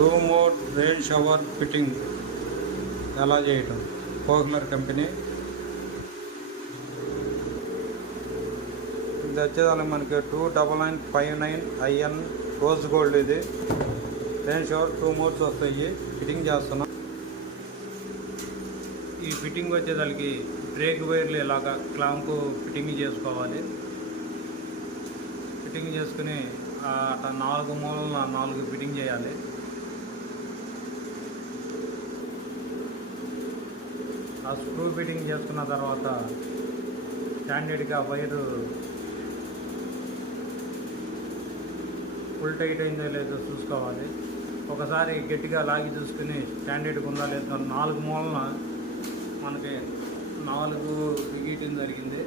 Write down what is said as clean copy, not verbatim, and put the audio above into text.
Two mode rain shower fitting ఎలా చేయటం. Kohler company ఇది వచ్చేదానికి మనకి 29959 IN రోజ్ గోల్డ్. ఇది రెయిన్ షవర్ 2 మోడ్స్ వస్తాయి. ఫిట్టింగ్ చేస్తున్నాం. ఈ ఫిట్టింగ్ వచ్చేదానికి బ్రేక్ వైర్లు ఇలాగా క్లాంప్ ఫిట్టింగ్ చేసుకోవాలి. ఫిట్టింగ్ చేసుకుని అట్లా 4 మూలల 4 ఫిట్టింగ్ చేయాలి. ఆ స్క్రూ ఫిట్టింగ్ చేసుకున్న తర్వాత స్టాండర్డ్గా వైరు ఫుల్ టైట్ అయిందో లేదో చూసుకోవాలి. ఒకసారి గట్టిగా లాగి చూసుకుని స్టాండర్డ్గా ఉందా లేదో 4 మూలన మనకి 4 బిగియటం జరిగింది.